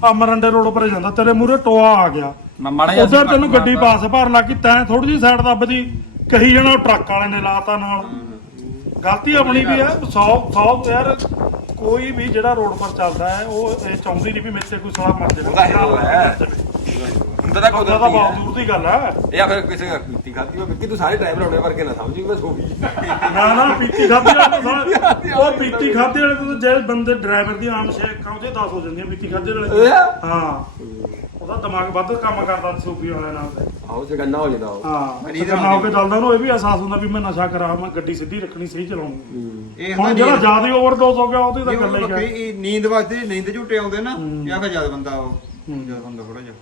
ਆ ਮਰੰਡੇ ਰੋਡ ਉੱਪਰ ਜਾਂਦਾ ਤੇਰੇ ਮੂਹਰੇ ਟੋਆ ਆ ਗਿਆ। ਮੈਂ ਮਾੜਾ ਜਿਹਾ ਉਧਰ ਤੈਨੂੰ ਗੱਡੀ ਪਾਸ ਭਰ ਲੱਗੀ ਤੈਂ ਥੋੜੀ ਜਿਹੀ ਸਾਈਡ ਦੱਬਦੀ ਕਹੀ ਜਣਾ ਉਹ ਟਰੱਕ ਵਾਲੇ ਨੇ ਲਾਤਾ ਨਾਲ। ਗਲਤੀ ਆਪਣੀ ਵੀ ਹੈ 100 100 ਯਾਰ ਕੋਈ ਵੀ ਜਿਹੜਾ ਰੋਡ ਪਰ ਚੱਲਦਾ ਹੈ ਉਹ ਇਹ ਚਾਹੁੰਦੀ ਨਹੀਂ ਵੀ ਮੇਰੇ ਤੇ ਕੋਈ ਸਾਲਾ ਮਰ ਜਾਵੇ। ਉਹਦਾ ਹੀਰੋ ਹੈ। ਹੁੰਦਾ ਤਾਂ ਕੋਈ ਉਹਦਾ ਤਾਂ ਬਹੁਤ ਦੂਰ ਦੀ ਗੱਲ ਹੈ ਇਹ ਆ ਫਿਰ ਕਿਸੇ ਦਾ ਪੀਤੀ ਖਾਦੀ ਹੋ ਕਿ ਤੂੰ ਸਾਰੇ ਡਰਾਈਵਰ ਹੋਣੇ ਵਰਗੇ ਨਾ ਸਮਝੀ ਮੈਂ ਸੋ ਗਈ। ਨਾ ਨਾ ਪੀਤੀ ਖਾਦੀ ਵਾਲੇ ਉਹ ਪੀਤੀ ਖਾਦੀ ਵਾਲੇ ਤੋਂ ਜੇ ਬੰਦੇ ਡਰਾਈਵਰ ਦੀ ਆਮ ਸ਼ੇਕ ਉਹਦੇ 10 ਹੋ ਜਾਂਦੀਆਂ ਪੀਤੀ ਖਾਦੀ ਵਾਲੇ। ਆ? ਹਾਂ। ਉਹਦਾ ਦਿਮਾਗ ਵੱਧ ਕੰਮ ਕਰਦਾ ਸੂਫੀ ਵਾਲੇ ਨਾਲ। ਤੇ। ਆਹੋ ਜਗੰਨਾ ਹੋ ਜਾਂਦਾ ਉਹ। ਹਾਂ ਕਰਨਾ ਹੋ ਕੇ ਚੱਲਦਾ ਉਹਨੂੰ ਇਹ ਵੀ ਅਹਿਸਾਸ ਹੁੰਦਾ ਵੀ ਮੈਂ ਨਸ਼ਾ ਕਰਾਂ ਮੈਂ ਗੱਡੀ ਸਿੱਧੀ ਰੱਖਣੀ ਸਹੀ ਚਲਾਉਣੀ। ਇਹ ਹੁਣ ਜਿਹੜਾ ਜ਼ਿਆਦਾ ਓਵਰਡੋਜ਼ ਹੋ ਗਿਆ ਉਹਦੀ ਤਾਂ ਗੱਲ ਹੀ ਵੱਖਰੀ ਹੈ ਇਹ ਨੀਂਦ ਵਾਸਤੇ ਨੀਂਦ ਝੂਟੇ ਆਉਂਦੇ ਨਾ ਜਾਂ ਫਿਰ ਜਦ ਬੰਦਾ ਉਹ ਜਦ ਬੰਦਾ ਥੋੜਾ ਜਿਹਾ।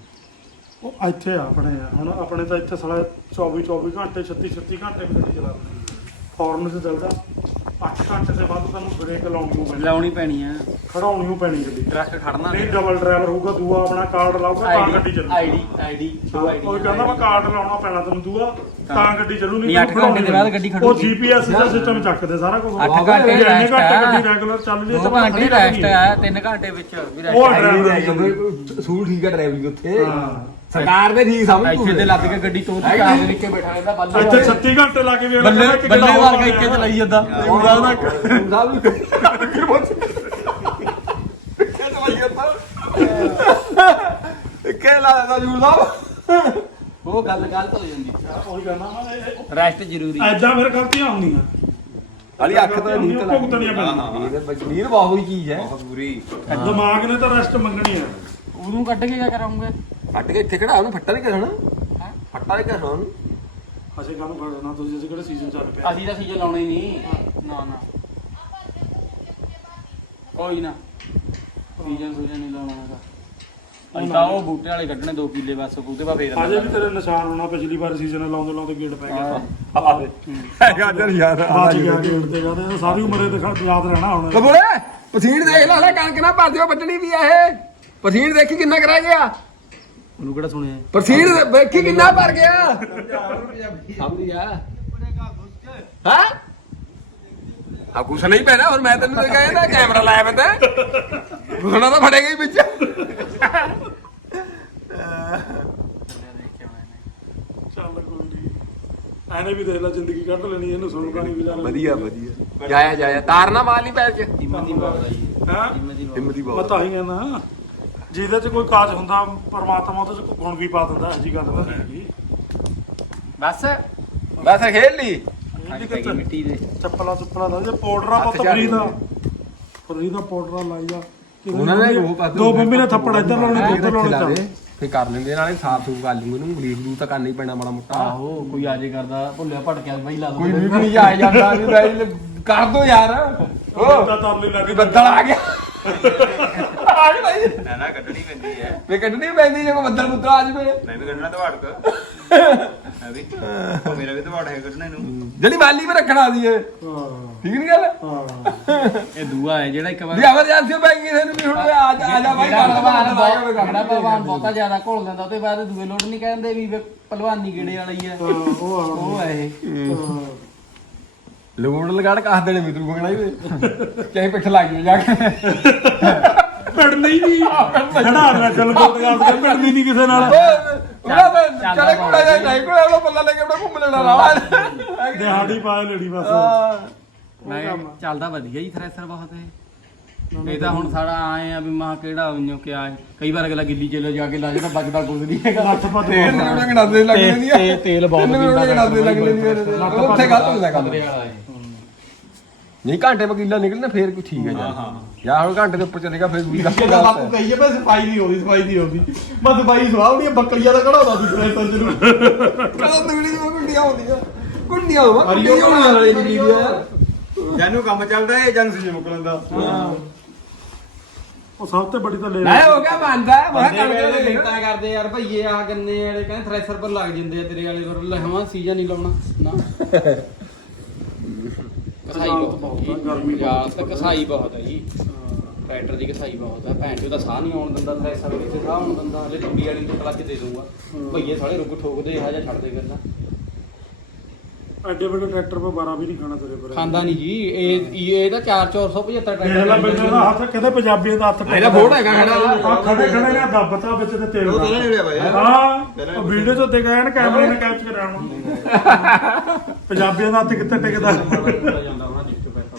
ਉਹ ਇੱਥੇ ਆ ਆਪਣੇ ਆ ਹੁਣ ਆਪਣੇ ਤਾਂ ਇੱਥੇ ਸਾਲਾ 24 24 ਘੰਟੇ 36 36 ਘੰਟੇ ਵੀ ਗੱਡੀ ਚਲਾਉਂਦੇ ਫੌਰਨ ਚ ਚੱਲਦਾ। 8 ਘੰਟੇ ਦੇ ਬਾਅਦ ਤੁਹਾਨੂੰ ਬ੍ਰੇਕ ਲਾਉਣੀ ਪੈਣੀ। ਲਾਉਣੀ ਪੈਣੀ ਆ। ਖੜਾਉਣੀ ਹੋਊ ਪੈਣੀ ਗੱਡੀ। ਟਰੱਕ ਖੜਨਾ ਨਹੀਂ ਡਬਲ ਡਰਾਈਵਰ ਹੋਊਗਾ ਦੂਆ ਆਪਣਾ ਕਾਰਡ ਲਾਊਗਾ ਤਾਂ ਗੱਡੀ ਚੱਲੂ ਆਈਡੀ ਆਈਡੀ ਦੋ ਆਈਡੀ ਉਹ ਕਹਿੰਦਾ ਮੈਂ ਕਾਰਡ ਲਾਉਣਾ ਪੈਣਾ ਤੈਨੂੰ ਦੂਆ ਤਾਂ ਗੱਡੀ ਚੱਲੂ ਨਹੀਂ, ਅੱਠ ਘੰਟੇ ਦੇ ਬਾਅਦ ਗੱਡੀ ਉਹ ਖੜੂਗੀ। ਜੀਪੀਐਸ ਦਾ ਸਿਸਟਮ ਚੱਕਦੇ ਸਾਰਾ ਕੁਝ ਅੱਠ ਉਹ ਘੰਟੇ ਆ। ਗੱਡੀ ਰੈਗੂਲਰ ਚੱਲ ਰਹੀ ਹੈ ਤਾਂ ਘੰਟੇ ਰੈਸਟ ਆ 3 ਘੰਟੇ ਵਿੱਚ ਵੀ ਉਹ ਰੈਸਟ ਡਰਾਈਵਰ ਸੂਲ ਠੀਕ ਹੈ ਡਰਾਈਵਿੰਗ ਉੱਥੇ। ਹਾਂ। ਸਰਕਾਰ ਦੇ ਠੀਕ ਸਮਝ ਇੱਥੇ ਤੇ ਲੱਦ ਕੇ ਗੱਡੀ ਤੋਂ ਹੈਗਾ ਕਾਰ। ਦੇ ਵਿੱਚ ਬੈਠਾ ਰਹਿੰਦਾ ਬੱਲੇ ਇੱਥੇ 36 ਘੰਟੇ ਲਾ ਕੇ ਵੀ ਬੱਲੇ ਬੱਲੇ ਕਿੱਲਾ ਵਾਰ ਹੋਰ ਕੇ ਇੱਕੇ ਆ ਚਲਾਈ ਜਾਂਦਾ। ਉਹਦਾ ਨਾ ਸਾਹਿਬ ਵੀ ਫਿਰ ਬੋਲ ਕਿਹ ਚਲਾਈ ਜਾਂਦਾ ਕਿ ਲਾ ਦਿੰਦਾ ਜੂਰ ਸਾਹਿਬ? ਉਹ ਗੱਲ ਗਲਤ ਹੋ ਜਾਂਦੀ। ਉਹੀ ਇਹ- ਰੈਸਟ ਜ਼ਰੂਰੀ ਐਦਾਂ ਫਿਰ ਗਲਤੀਆਂ ਹੁੰਦੀਆਂ। ਵਾਲੀ ਅੱਖ ਤਾਂ ਨੀਂਦ ਲੱਗ ਭੁਗਤਣੀਆਂ ਪੈਂਦੀਆਂ। ਨੀਂਦ ਨੀਂਦ ਬਹੁਤ ਹੋਈ ਚੀਜ਼ ਹੈ। ਬਹੁਤ ਬੁਰੀ। ਦਿਮਾਗ ਨੇ ਤਾਂ ਰੈਸਟ ਮੰਗਣੀ ਹੈ। ਉਹਨੂੰ ਕੱਢ ਕੇ ਕੀ ਕਰਾਂਗੇ ਫੱਟ ਕੇ ਇੱਥੇ ਕਿਹੜਾ ਉਹਨੂੰ ਫੱਟਾ ਨਹੀਂ ਕਰਨਾ ਫੱਟਾ ਨਹੀਂ ਕਰਨਾ ਉਹਨੂੰ। ਅਸੀਂ ਕਾਹਨੂੰ ਫੜਨਾ ਤੁਸੀਂ ਅਸੀਂ ਕਿਹੜੇ ਸੀਜ਼ਨ ਚੱਲ ਪਿਆ? ਅਸੀਂ ਤਾਂ ਸੀਜ਼ਨ ਲਾਉਣਾ ਹੀ ਨਹੀਂ। ਨਾ ਨਾ। ਕੋਈ ਨਾ। ਸੀਜ਼ਨ ਸੂਜਨ ਨਹੀਂ ਲਾਉਣਾ ਹੈਗਾ। ਅਸੀਂ ਤਾਂ ਉਹ ਬੂਟੇ ਵਾਲੇ ਕੱਢਣੇ 2 ਕਿੱਲੇ ਬਸ ਬੂਟੇ ਬਾ ਫੇਰ ਅਜੇ ਵੀ ਤੇਰੇ ਨਿਸ਼ਾਨ ਹੋਣਾ ਪਿਛਲੀ ਵਾਰ ਸੀਜ਼ਨ ਲਾਉਂਦੇ ਲਾਉਂਦੇ ਗੇੜ ਪੈ ਗਿਆ। ਹੈਗਾ ਜਰ ਯਾਰ ਬਚ ਗਿਆ ਗੇੜ ਤੇ ਕਹਿੰਦੇ ਸਾਰੀ ਉਮਰ ਇਹ ਦਿਖਾ ਯਾਦ ਰਹਿਣਾ ਹੁਣ। ਬੋਲੇ ਪਸੀਨ ਦੇਖ ਲੈ ਲੈ ਕਣਕ ਨਾ ਭਰ ਦਿਓ ਵੱਟਣੀ ਵੀ ਆ ਇਹ। ਪਸੀਨ ਦੇਖੀ ਕਿੰਨਾ ਕਰਾ ਗਿਆ। ਉਹਨੂੰ ਕਿਹੜਾ ਸੁਣਿਆ? ਪਸੀਨ ਵੇਖੀ ਕਿੰਨਾ ਭਰ ਗਿਆ। ਸਮਝ ਗਿਆ ਹਾਂ? ਆ ਕੁਛ ਨਹੀਂ ਪੈਣਾ ਹੁਣ ਮੈਂ ਤੈਨੂੰ ਤਾਂ ਕਹਿੰਦਾ ਕੈਮਰਾ ਲਾਇਆ ਬੰਦਾ ਹੁਣਾ ਤਾਂ ਫੜੇਗਾ ਹੀ ਵਿੱਚ। ਚੱਲ ਕੋਈ ਨਹੀਂ ਐਨੇ ਵੀ ਦੇਖ ਲੈ ਜ਼ਿੰਦਗੀ ਕੱਢ ਲੈਣੀ ਇਹਨੂੰ ਸੁਣਦਾ ਨਹੀਂ ਵਿਚਾਰਾ ਵਧੀਆ ਵਧੀਆ। ਜਾਇਆ ਜਾਇਆ। ਤਾਰਨਾ ਮਾਲ ਨਹੀਂ ਪੈਰ ਚ। ਹਿੰਮਤ ਦੀ ਬਾਤ ਆਈ ਹਾਂ। ਹਿੰਮਤ ਦੀ ਹਿੰਮਤ ਦੀ ਮੈਂ ਬਹੁਤ ਤਾਂ ਹੀ ਕਹਿੰਦਾ ਜਿਹਦੇ 'ਚ ਕੋਈ ਕਾਜ ਹੁੰਦਾ ਪਰਮਾਤਮਾ ਉਹਦੇ 'ਚ ਗੁਣ ਵੀ ਪਾ ਦਿੰਦਾ ਇਹੋ ਜੀ ਗੱਲ ਤਾਂ ਨਹੀਂ ਹੈਗੀ। ਬਸ ਬਸ ਖੇਡ ਲਈ। ਮਿੱਟੀ ਦੇ। ਚੱਪਲਾਂ ਚੁੱਪਲਾਂ ਦਾ ਜੇ ਪਾਊਡਰ ਹੱਥ ਪੁੱਤ ਝਾੜ ਫਰੀ ਦਾ ਦਿੰਦੇ। ਫਰੀ ਦਾ ਪਾਊਡਰ ਲਾਈ ਜਾ ਉਹਨਾਂ ਨੇ ਉਹ ਦੋ ਬੰਬੀ ਨੇ ਥੱਪੜ ਇੱਧਰ ਲਾਉਣੇ ਦੋ ਇੱਧਰ ਲਾਉਣੇ ਚੱਲ। ਫੇ ਕਰ ਲੈਂਦੇ ਨਾਲੇ ਸਾਫ਼ ਸੂਫ ਕਰ ਲੂੰਗੇ ਉਹਨੂੰ ਬਲੀਚ ਬਲੂ ਤਾਂ ਕਰਨਾ ਹੀ ਪੈਣਾ ਮਾੜਾ ਮੋਟਾ। ਆਹੋ ਕੋਈ ਆਜੇ ਕਰਦਾ ਭੁੱਲਿਆ ਭਟਕਿਆ ਬਾਈ ਲਾ ਦੋ। ਕੋਈ ਵੀ ਨਹੀਂ ਆ ਜਾਂਦਾ ਵੀ ਬਾਈ ਕਰ ਦੋ ਯਾਰ। ਹੋ ਤਾਂ ਤਰਲੇ ਲੱਗ ਵੀ ਬੱਦਲ ਆ ਗਿਆ। ਆ ਗਿਆ ਬਾਈ ਨਾ ਨਾ ਕੱਢਣੀ ਪੈਂਦੀ ਹੈ। ਫੇ ਕੱਢਣੀ ਪੈਂਦੀ ਜੇ ਕੋਈ ਬੱਦਲ ਬੁੱਦਲ ਆ ਜਵੇ। ਮੈਂ ਵੀ ਕੱਢਣਾ ਦਵਾੜ ਕ। ਹੈ ਵੀ। ਉਹ ਮੇਰਾ ਵੀ ਦਵਾੜ ਹੈ ਕੱਢਣੇ ਨੂੰ। ਜਿਹੜੀ ਮਾਲੀ ਵੀ ਰੱਖਣਾ ਸੀ ਇਹ। ਹਾਂ। ਠੀਕ ਨਹੀਂ ਗੱਲ? ਹਾਂ। ਇਹ ਦੂਆ ਹੈ ਜਿਹੜਾ ਇੱਕ ਵਾਰ ਵੀ ਪੈ ਗਈ ਕਿਸੇ ਨੂੰ ਵੀ ਹੁਣ ਵੀ ਆ ਜਾ ਆ ਜਾ ਬਾਈ ਜਿਹੜਾ ਕਰ ਭਲਵਾਨ ਦੋ ਬਹੁਤ- ਜ਼ਿਆਦਾ ਘੋਲ ਦਿੰਦਾ ਉਹਦੇ ਬਾਅਦ ਦੂਏ ਲੋਟ ਨਹੀਂ ਕਹਿੰਦੇ ਵੀ ਪਹਿਲਵਾਨੀ ਕਿਹੜੇ ਵਾਲਾ ਹੀ ਆ ਹਾਂ, ਉਹ ਆ ਉਹ ਹੈ ਇਹ। ਲੋੜ ਲਗਾੜ ਕਾਹ ਦੇਣੇ ਮਿੱਤਰੂ ਮੰਗਣਾ ਹੀ ਚਾਹੇ ਪਿੱਠ ਲੱਗ ਜਾ ਕੇ। ਪਿੜਨੀ ਨਹੀਂ ਖੜਾ ਰਿਹਾ ਚੱਲ ਗੁੱਟਗਾਲ ਕੇ ਪਿੜਨੀ ਨਹੀਂ ਕਿਸੇ ਨਾਲ। ਉਹਦਾ ਤਾਂ ਚਲੇ ਕੋੜਾ ਜਾ ਨਹੀਂ ਕੋੜਾ ਉਹ ਪੱਲਾ ਲੈ ਕੇ ਆਪਣਾ ਘੁੰਮ ਲੈਣਾ ਰਾਹ ਦਿਹਾੜੀ ਪਾਏ ਲੜੀ ਬਸ। ਮੈਂ ਚੱਲਦਾ ਵਧੀਆ ਹੀ ਥ੍ਰੈਸ਼ਰ ਬਹੁਤ ਹੈ ਇਹ ਤਾਂ ਹੁਣ ਸਾਡਾ ਆਏ ਆ ਵੀ ਮਾਂ ਕਿਹੜਾ ਉਈਓ ਕਿਆ ਹੈ। ਕਈ ਵਾਰ ਅਗਲਾ ਗਿੱਲੀ ਚਲੋ ਜਾ ਕੇ ਲਾ ਜਿਹੜਾ ਬਚਦਾ ਕੁਝ ਨਹੀਂ ਹੈਗਾ। ਲੱਤ ਗਣਾਦੇ ਲੱਗ ਲੈਂਦੀ ਆ ਤੇ- ਤੇਲ ਬਹੁਤ ਕਿਹੜਾ ਗਣਾਦੇ ਲੱਗ ਲੈਂਦੀ ਆ ਉੱਥੇ ਗਲਤ ਹੁੰਦਾ ਕੰਮ। ਨਹੀਂ ਘੰਟੇ ਵਕੀਲਾ ਨਿਕਲਣਾ ਫੇਰ ਕੋਈ ਠੀਕ ਹੈ ਯਾਰ ਜਾਂ। ਹੁਣ ਘੰਟੇ ਦੇ ਉੱਪਰ ਚੱਲੇਗਾ ਫੇਰ ਵੀ ਇਹਦਾ ਬਾਪੂ ਕਹੀਏ ਬਸ ਸਫ਼ਾਈ ਨਹੀਂ ਹੁੰਦੀ ਸਫ਼ਾਈ ਨਹੀਂ ਹੁੰਦੀ ਮੈਂ ਸਫ਼ਾਈ ਸਵਾਉਣੀ ਬੱਕਰੀਆਂ ਦਾ ਕਢਾਉਂਦਾ ਸੀ ਪ੍ਰੈਸਰ ਜ਼ਰੂਰ ਤਗੜੀ ਦੀ ਗੁੰਡੀਆਂ ਹੁੰਦੀਆਂ। ਗੁੰਡੀਆਂ ਹੋਵਾ ਗੁੰਡੀਆਂ ਬਣਾਉਣ ਵਾਲੀ ਜੀ ਯਾਰ ਜਾਨੂੰ ਕੰਮ ਚੱਲਦਾ ਹੈ ਏਜੰਸੀ ਚ ਮੁੱਕ ਲੈਂਦਾ ਉਹ ਸਭ ਤੋਂ ਬੜੀ ਤਾਂ ਲੈ ਮੈਂ ਹੋ ਗਿਆ ਮੰਨਦਾ ਮੈਂ ਬੰਦੇ ਕਣਕ ਦੇ ਮਿੰਟਾਂ ਕਰਦੇ ਯਾਰ ਭਈਏ ਆ ਗੰਨੇ ਵਾਲੇ ਕਹਿੰਦੇ ਥ੍ਰੈਸ਼ਰ ਪਰ ਲੱਗ ਜਾਂਦੇ ਆ ਤੇਰੇ ਵਾਲੇ ਪਰ। ਲਹਵਾ ਸੀਜ਼ਨ ਨਹੀਂ ਲਾਉਣਾ। ਨਾ। ਕਸਾਈ ਬਹੁਤ। ਹੈ ਗਰਮੀ ਬਹੁਤ ਤਾਂ ਕਸਾਈ ਬਹੁਤ ਹੈ ਜੀ। ਟਰੈਕਟਰ ਦੀ ਕਸਾਈ ਬਹੁਤ ਹੈ ਭੈਣ ਚੋਂ ਤਾਂ ਸਾਹ ਨਹੀਂ ਆਉਣ ਦਿੰਦਾ ਥ੍ਰੈਸ਼ਰ ਵਿੱਚ ਸਾਹ ਆਉਣ ਦਿੰਦਾ। ਹਲੇ ਟੁੱਡੀ ਵਾਲੀ ਨੂੰ ਕਲੱਚ ਦੇ ਦੂੰਗਾ ਭਈਏ ਸਾਲੇ ਰੁੱਗ ਠੋਕਦੇ ਆ ਜਾਂ ਛੱਡਦੇ ਕਰਨਾ। ਐਡੇ ਵੱਡੇ ਟਰੈਕਟਰ 'ਤੇ 12 ਵੀ ਨਹੀਂ ਖਾਣਾ ਤੇਰੇ ਪਰ ਖਾਂਦਾ ਨਹੀਂ ਜੀ। ਇਹ ਇਹ ਤਾਂ 4 475 ਦੇਖ ਲੈ ਟਰੈਕਟਰ ਬੰਦੇ ਦਾ ਹੱਥ ਕਹਿੰਦੇ ਪੰਜਾਬੀਆਂ ਦਾ ਹੱਥ ਇਹਦਾ ਬੋਰਡ ਹੈਗਾ ਖੜਾ ਆ ਖੜੇ ਖੜੇ ਨੇ ਦੱਬਤਾ ਵਿੱਚ ਤੇ ਤੇਲ ਉਹ ਦਾ ਪਹਿਲਾਂ ਨਹੀਂ ਲਿਆ ਬਾਈ ਹਾਂ ਉਹ ਵੀਡੀਓ 'ਚ ਉੱਤੇ ਗਏ ਨੇ ਕੈਮਰੇ ਨੇ ਕੈਪਚਰ ਕਰਿਆ ਹੁਣ [laughs] ਪੰਜਾਬੀਆਂ ਦਾ ਹੱਥ ਕਿੱਥੇ ਟਿਕਦਾ? ਜਾਂਦਾ ਉਹਨਾਂ ਜਿੱਥੇ ਪੈਸਾ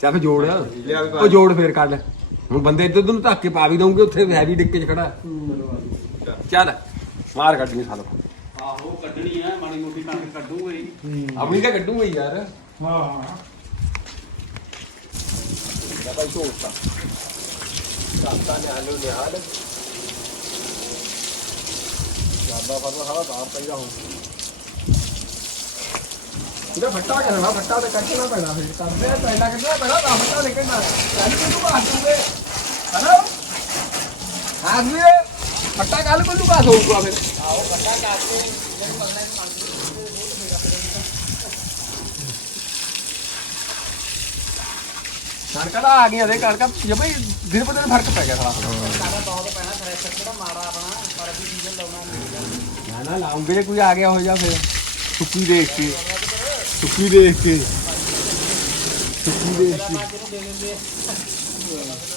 ਚੱਲ ਫੇ ਜੋੜ। ਉਹ ਜੋੜ ਫੇਰ ਕੱਢ ਹੁਣ ਬੰਦੇ ਇੱਧਰ ਨੂੰ ਧੱਕ ਕੇ ਪਾ ਵੀ ਦਊਂਗੇ ਉੱਥੇ ਹੈਵੀ ਡਿੱਕੇ 'ਚ ਖੜਾ। ਚੱਲ ਮਾਰ ਕੱਢਣੀ ਸਾਲ ਆਹੋ ਕੱਢਣੀ ਆ ਮਾੜੀ ਮੋਟੀ ਕਣਕ ਕੱਢੂਗਾ ਹੀ। ਆਪਣੀ ਤਾਂ ਕੱਢੂਗਾ ਹੀ ਯਾਰ। ਹਾਂ ਭਾਈ ਝੋਟਾ ਸਾਤਾ ਨਿਹਾਲੋ ਨਿਹਾਲ। ਜਾਂਦਾ ਫਰਵਾ ਸਾਰਾ ਦਾਰ ਪਈਦਾ ਹੁਣ ਇਹਦਾ ਫੱਟਾ ਕਰਨਾ ਫੱਟਾ ਤੇ ਕੱਢਣਾ ਪੈਣਾ ਫਿਰ ਕਰਦੇ ਆ ਪਹਿਲਾਂ ਕੱਢਣਾ ਪੈਣਾ ਤਾਂ ਫੱਟਾ ਨਿਕਲਣਾ ਕੱਲ ਨੂੰ ਬਾਹਰ ਦੂਗੇ ਹਲੋ ਆਦਮੀ ਫੱਟਾ ਕੱਲ ਨੂੰ ਬਾਹਰ ਹੋਊਗਾ ਫਿਰ ਕਣਕਾਂ ਤਾਂ ਆ ਗਈਆਂ ਦੇ ਕਣਕਾਂ ਜਮਈ ਦਿਨ ਪਰ ਦਿਨ ਫ਼ਰਕ ਪੈ ਗਿਆ ਸਾਲਾ ਸਾਡਾ ਬਹੁਤ ਪੈਣਾ ਥ੍ਰੈਸ਼ਰ ਕਿਹੜਾ ਮਾੜਾ ਆਪਣਾ ਪਰ ਅਸੀਂ ਸੀਜ਼ਨ ਲਾਉਣਾ ਨਹੀਂ ਨਾ ਨਾ ਲਾਉਂਗੇ ਜੇ ਕੋਈ ਆ ਗਿਆ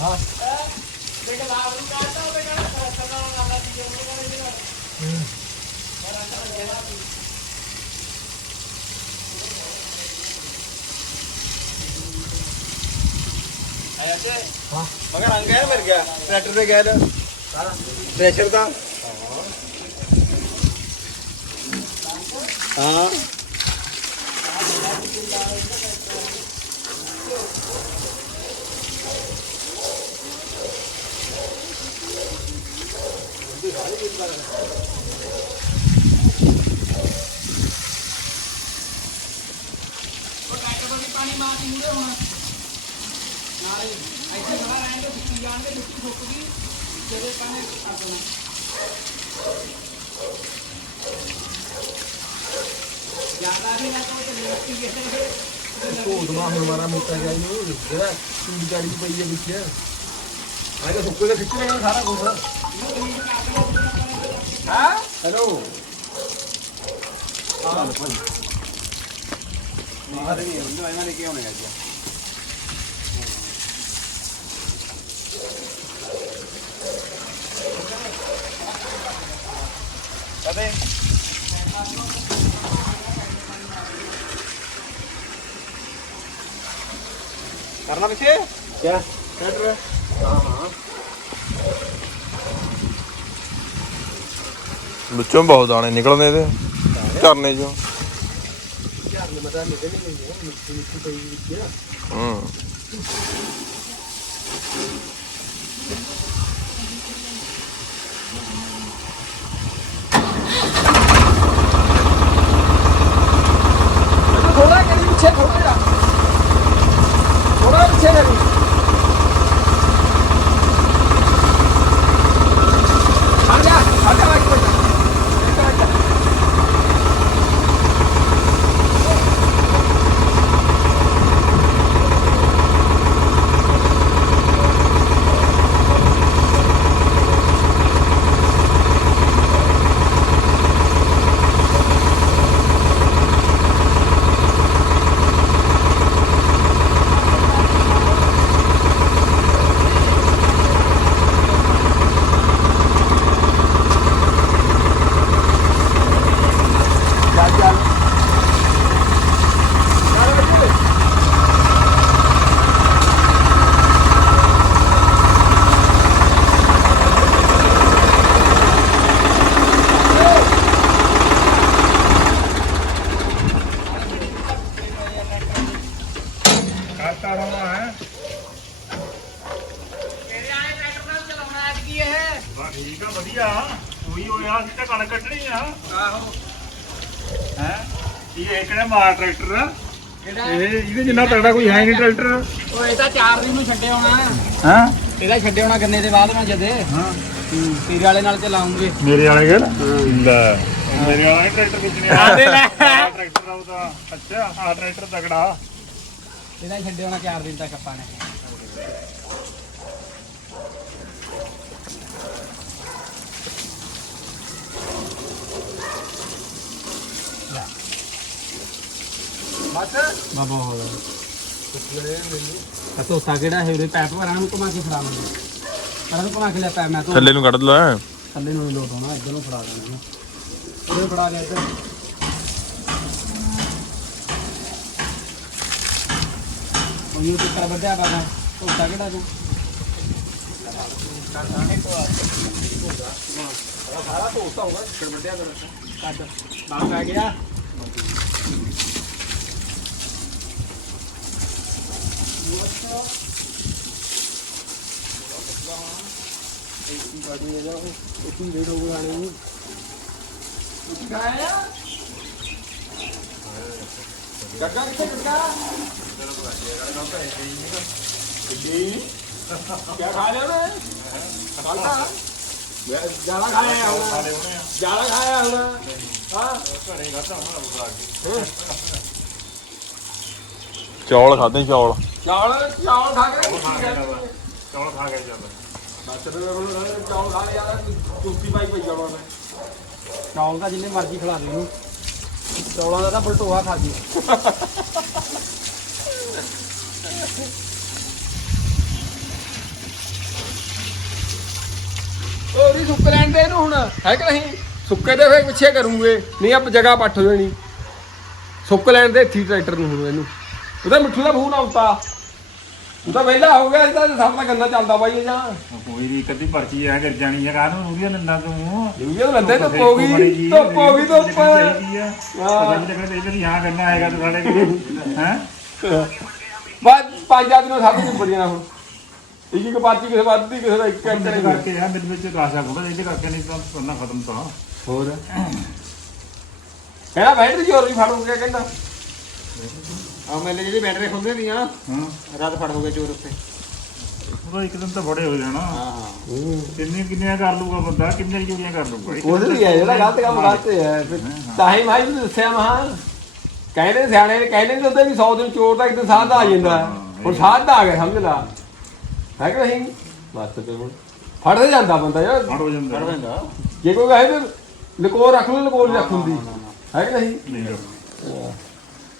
ਹੋ ਜਾ ਫਿਰ ਸੁੱਕੀ ਦੇਖ ਕੇ ਸੁੱਕੀ ਦੇਖ ਕੇ ਸੁੱਕੀ ਦੇਖ ਕੇ ਮਗਰ ਰੰਗ ਹੈ ਮਰ ਗਿਆ ਟਰੈਕਟਰ ਤੇ ਗਿਆ ਪ੍ਰੈਸ਼ਰ ਦਾ ਹਾਂ। ਨਾਲੇ ਇੱਥੇ ਖੜਾ ਰਹਿਣ ਦੇ ਸੁੱਕੀ ਜਾਣਗੇ ਮਿੱਟੀ ਸੁੱਕ ਗਈ ਜਦੋਂ ਪਾਣੀ ਕਰ ਦੇਣਾ ਜ਼ਿਆਦਾ ਵੀ ਨਾ ਕੋਈ ਤੇ ਮਿੱਟੀ ਕਿਸੇ ਧੋਦਮਾ ਹੁਣ ਮਾਰਾ ਮੋਟਾ ਜਾਈ ਨੂੰ ਜਿਹੜਾ ਟੂੜੀ ਗਾੜੀ ਪਈ ਹੈ? ਵਿੱਚ ਆ ਕੇ ਸੁੱਕੇ ਦਾ ਖਿੱਚ ਲੈਣਾ ਸਾਰਾ ਕੁਝ ਹਾਂ ਹੈਲੋ ਚੱਲ ਭਾਈ ਟਰੈਕਟਰ ਵਿੱਚੋਂ ਬਹੁਤ ਦਾਣੇ ਨਿਕਲਦੇ ਇਹਦੇ। ਝਰਨੇ ਚੋਂ। ਯਾਰ ਨੇ ਮਤਾ ਨਿਕਲ ਨਹੀਂ ਗਈ ਮਿੱਟੀ ਮਿੱਟੀ ਪਈ ਵਿੱਚ ਹੂੰ ਥੋੜਾ ਕਰੀ ਪਿੱਛੇ ਥੋੜਾ ਜਿਹਾ ਥੋੜਾ ਪਿੱਛੇ ਕਰੀ ਆ ਜਾ ਆ ਜਾ ਇੱਕ ਮਿੰਟ ਇੱਕ ਮਿੰਟ ਚੱਲ ਚੱਲ ਚੱਲ ਬੱਚੇ ਕਰਤਾ ਹੋਣਾ ਹੈ ਤੇਰੇ ਆਏ ਟਰੈਕਟਰ ਨਾਲ ਚਲਾਉਣਾ ਅੱਜ ਕੀ ਇਹ ਬਾ ਠੀਕ ਆ ਵਧੀਆ ਕੋਈ ਹੋਇਆ ਅਸੀਂ ਤਾਂ ਕਣਕ ਕੱਢਣੀ ਆ ਆਹੋ ਹੈ ਇਹ ਕਿਹੜਾ ਮਾਰ ਟਰੈਕਟਰ ਆ? ਇਹ ਇਹਦੇ ਜਿੰਨਾ ਤਗੜਾ ਕੋਈ ਹੈ ਨਹੀਂ ਟਰੈਕਟਰ। ਉਹ ਇਹ ਤਾਂ 4 ਦਿਨ ਨੂੰ ਛੱਡੇ ਹੋਣਾ। ਹਾਂ? ਇਹਦਾ ਛੱਡੇ ਹੋਣਾ ਗੰਨੇ ਦੇ ਬਾਅਦ ਮੈਂ ਜਦੇ। ਹਾਂ। ਤੀਰੇ ਵਾਲੇ ਨਾਲ ਚਲਾਉਂਗੇ ਮੇਰੇ ਵਾਲੇ ਗਏ ਲੈ ਮੇਰੇ ਵਾਲਾ ਟਰੈਕਟਰ ਕਿੰਨੇ ਆ ਦੇ ਲੈ। ਟਰੈਕਟਰ ਉਹਦਾ। ਅੱਛਾ ਆ ਟਰੈਕਟਰ ਤਗੜਾ ਇਹਦਾ ਛੱਡੇ ਹੋਣਾ 4 ਦਿਨ ਤੱਕ ਆਪਾਂ ਨੇ। ਬਸ। ਬਾਬਾ ਹੋ ਗਿਆ ਧੋਤਾ ਕਿਹੜਾ ਹੈ ਉਹਦੇ ਪੈਪ ਭਰਾਂ ਨੂੰ ਘੁਮਾ ਕੇ ਫੜਾ ਮੈਨੂੰ। ਪਰ ਨੂੰ ਘੁਮਾ ਕੇ ਲੈ ਪੈਪ ਮੈਂ ਤੋਂ ਥੱਲੇ ਨੂੰ ਕੱਢ ਲੈ। ਥੱਲੇ ਨੂੰ ਲੋਟ ਹੋਣਾ ਇੱਧਰ ਨੂੰ ਫੜਾ ਦੇਣਾ। ਉਹਦੇ ਫੜਾ ਦੇ ਇੱਧਰ। ਉਹ ਇਹ ਕਿੱਥੇ ਵੱਡਿਆ ਬਾਬਾ ਧੋਤਾ ਕਿਹੜਾ ਤੂੰ? ਸਾਰਾ ਧੋਤਾ ਹੋਗਾ ਛੜ ਵੱਡਿਆ ਕਰ ਕੱਢ। ਬਾਹਰ ਆ ਗਿਆ। ਗੱਗਾ ਕਿੱਥੇ ਗੱਗਾ ਕਿਆ ਖਾ ਲਿਆ ਉਹਨੇ ਖਾਲਤਾ ਜਾਲਾ ਖਾਇਆ ਹੁਣ ਜਾਲਾ ਖਾਇਆ ਹੁਣ ਹਾਂ ਚੌਲ ਖਾਦੇ ਚੌਲ ਚੌਲ ਚੌਲ ਖਾ ਕੇ ਚੌਲ ਖਾ ਕੇ ਚੱਲ ਬਸ ਤੇ ਹੁਣ ਚੌਲ ਖਾ ਲਿਆ ਚੁੱਪੀ ਪਾਈ ਪਈ ਜਾਵਾਂ ਮੈਂ। ਚੌਲ ਤਾਂ ਜਿੰਨੇ ਮਰਜ਼ੀ ਖਿਲਾ ਦੇ ਇਹਨੂੰ। ਚੌਲਾਂ ਦਾ ਤਾਂ ਬਲਟੋਆ ਖਾ ਜੀ। ਉਹ ਨਹੀਂ ਸੁੱਕ ਲੈਣ ਦੇ ਇਹਨੂੰ ਹੁਣ ਹੈ ਕਿ ਨਹੀਂ? ਸੁੱਕੇ ਦੇ ਫੇਰ ਪਿੱਛੇ ਕਰੂਗੇ ਨਹੀਂ ਆਪ ਜਗ੍ਹਾ ਪੱਟ ਹੋ ਜਾਣੀ ਸੁੱਕ ਲੈਣ ਦੇ ਇੱਥੀ ਟਰੈਕਟਰ ਨੂੰ ਹੁਣ ਇਹਨੂੰ। ਉਹਦਾ ਮਿੱਠੂ ਦਾ ਫੋਨ ਆਉਂਦਾ ਉਹ ਤਾਂ ਵਿਹਲਾ ਹੋ ਗਿਆ ਇਹਦਾ ਸਭ ਦਾ ਗੰਦਾ ਚੱਲਦਾ ਬਾਈ ਇਹ ਜਾਂ ਕੋਈ ਵੀ ਕਦੀ ਪਰਚੀ ਆ ਗਿਰ ਜਾਣੀ ਹੈ ਕਾਹਨੂੰ? ਉਹਦੀਆਂ ਨੰਨਾ ਤੂੰ। ਇਹ ਤਾਂ ਲੰਦੇ ਧੁੱਪ ਹੋ ਗਈ ਧੁੱਪ ਹੋ ਗਈ ਧੁੱਪ। ਆ। ਹਾਂ। ਨਹੀਂ ਚਾਹੀਦਾ ਵੀ ਹਾਂ ਕਰਨਾ ਆਏਗਾ ਤੇ ਸਾਡੇ ਕੋਲ। ਹੈ? ਬਾਅਦ ਪੰਜ ਆਦਮੀ ਨੂੰ ਸਭ ਕੁਝ ਬੜੀਆਂ ਹੁਣ। ਇੱਕ ਇੱਕ ਪਾਰਟੀ ਕਿਸੇ ਵੱਧ ਦੀ ਕਿਸੇ ਦਾ ਇੱਕ ਤੇਰੇ ਕੈਂਟਰ ਕਰਕੇ। ਆ ਮੇਰੇ ਵਿੱਚ ਰਾਸ਼ਾ ਕੋਲ ਇਹਦੇ ਕਰਕੇ ਨਹੀਂ ਤਾਂ ਪੰਨਾ ਖਤਮ ਤਾਂ। ਹੋਰ? ਕਹਿੰਦਾ ਬੈਠ ਦੀ ਜੋਰ ਵੀ ਫੜ ਹੋ ਗਿਆ ਕਹਿੰਦਾ। ਆ ਮੇਲੇ ਜਿਹੜੀ ਬੈਟਰੀ ਖੁੱਲਦੇ ਦੀਆਂ ਹਾਂ। ਰਾਤ ਫੜ ਹੋ ਗਏ ਚੋਰ ਉੱਤੇ। ਉਹਦਾ ਇੱਕ ਦਿਨ ਤਾਂ ਬੜੇ ਹੋ ਜਾਣਾ। ਹਾਂ ਹਾਂ। ਕਿੰਨੀਆਂ ਕਰ ਲੂਗਾ ਬੰਦਾ ਕਿੰਨੀਆਂ ਚੋਰੀਆਂ ਕਰ ਲੂਗਾ ਇੱਕ ਉਹਦੇ ਲਈ ਹੈ ਜਿਹੜਾ ਗਲਤ ਕੰਮ ਹੈ। ਫਿਰ ਤਾਂ ਹੀ ਭਾਈ ਨੂੰ ਦੱਸਿਆ ਮਹਾ ਕਹਿੰਦੇ ਸਿਆਣੇ ਨੇ ਕਹਿੰਦੇ ਨੇ ਉਹਦੇ ਵੀ 100 ਦਿਨ ਚੋਰ ਦਾ ਇੱਕ ਦਿਨ ਸਾਧ ਆ ਜਾਂਦਾ। ਹੁਣ ਸਾਧ ਆ ਗਿਆ ਸਮਝ ਲਾ। ਹੈ ਕਿ ਨਹੀਂ? ਬਸ ਤੇ ਹੁਣ ਫੜਦੇ ਜਾਂਦਾ ਬੰਦਾ ਯਾਰ। ਫੜ ਹੋ ਜਾਂਦਾ। ਫੜ ਲੈਂਦਾ। ਜੇ ਕੋਈ ਕਹੇ ਵੀ ਲਕੋਰ ਰੱਖ ਲਓ ਲਕੋਰ ਰੱਖ ਹੁੰਦੀ ਹੈ ਕਿ ਨਹੀਂ? ਨਹੀਂ।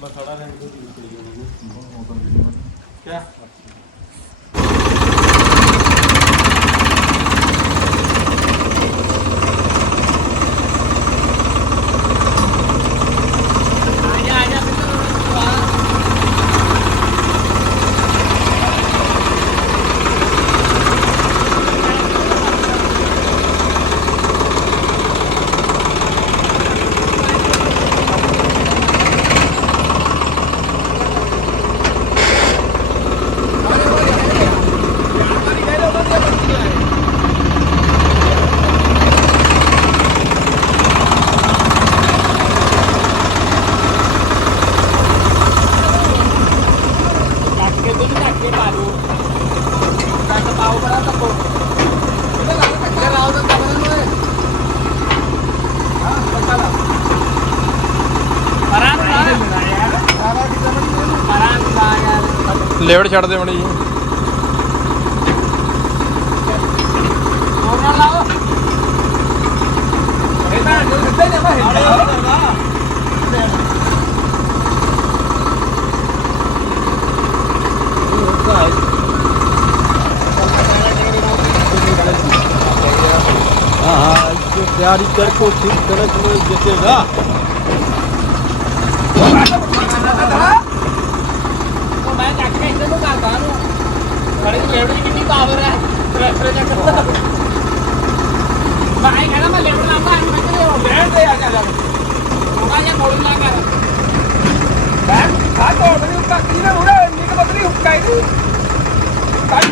ਬਸ ਥੋੜਾ ਰਹਿ ਗਿਆ ਕਿਆ? ਲੇਵੜ ਛੱਡ ਦੇ ਮੜੀ ਜੀ ਇਹ ਤਾਂ ਜੋ ਸਿੱਧੇ ਨੇ ਮੈਂ ਖੜੇ ਦੀ ਲੇਵੜੀ ਕਿੰਨੀ ਪਾਵਰ ਹੈ? ਟਰੈਕਟਰ ਚੱਕ ਕਰਦਾ ਮੈਂ ਇਹ ਕਹਿੰਦਾ ਮੈਂ ਲੇਵੜ ਲਾਉਂਦਾ ਮੈਂ ਕਿਹਾ ਹੋ ਬੈਠ ਦੇ ਆ ਜਾ ਜਾ। ਥੋੜਾ ਜਿਹਾ ਮੋੜ ਲਾ ਕਰ ਬੈਠ ਆ ਤੋੜ ਨਹੀਂ ਉੱਕਾ ਕੀ ਨਾ ਉੜਾ ਨਿਕ ਬਦਲੀ ਹੁੱਕਾ ਇਹਨੂੰ ਕੱਢ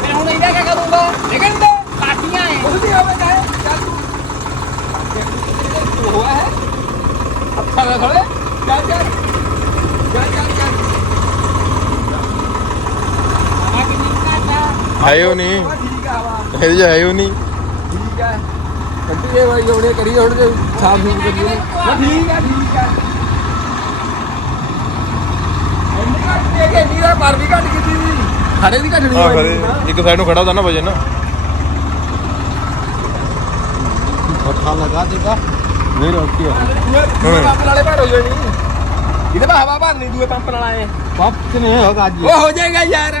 ਮੈਂ ਹੁਣ ਇਹਦਾ ਕੀ ਕਰੂੰਗਾ ਨਿਕਲ ਦੇ। ਕਾਟੀਆਂ ਹੈ ਕੁਝ ਨਹੀਂ ਹੋਵੇ ਚਾਹੇ ਚੱਲ। ਤੂੰ ਹੋਇਆ ਹੈ? ਅੱਛਾ ਨਾ ਥੋੜੇ ਚੱਲ ਚੱਲ ਚੱਲ ਚੱਲ ਆ ਕਿੰਨੀ ਘਾਟਾ ਹੈ ਉਹ ਨਹੀਂ। ਠੀਕ ਆ ਵਾ ਇਹ ਜਿਹਾ ਹੈ ਉਹ ਨਹੀਂ। ਠੀਕ ਆ ਕੱਢੀਏ ਬਾਈ ਉਹਨੇ ਕਰੀ ਹੁਣ ਤੇ ਸਾਫ਼ ਸੂਫ ਕਰੀਏ ਨਾ ਠੀਕ ਆ ਠੀਕ ਆ ਇੰਨੀ ਘੱਟ ਦੇ ਕੇ ਇੰਨੀ ਦਾ ਪਰ ਵੀ ਘੱਟ ਕੀਤੀ ਸੀ। ਖੜੇ ਦੀ ਘਟਣੀ ਆ ਖੜੇ। ਇੱਕ ਸਾਈਡ ਨੂੰ ਖੜਾ ਹੁੰਦਾ ਨਾ ਵਜਨ। ਪੱਠਾ ਲਗਾ ਦੇਗਾ ਨਹੀਂ ਰੋਕੀ ਆ। ਦੂਏ ਪੰਪ ਵਾਲੇ ਭਰ ਹੋ ਜਾਣੀ। ਇਹਦੇ ਬਾ ਹਵਾ ਭਰਨੀ ਦੂਏ ਪੰਪ ਨਾਲ ਆਏ। ਪੰਪ ਨੇ ਹੋਗਾ ਅੱਜ। ਉਹ ਹੋ ਜਾਏਗਾ ਯਾਰ।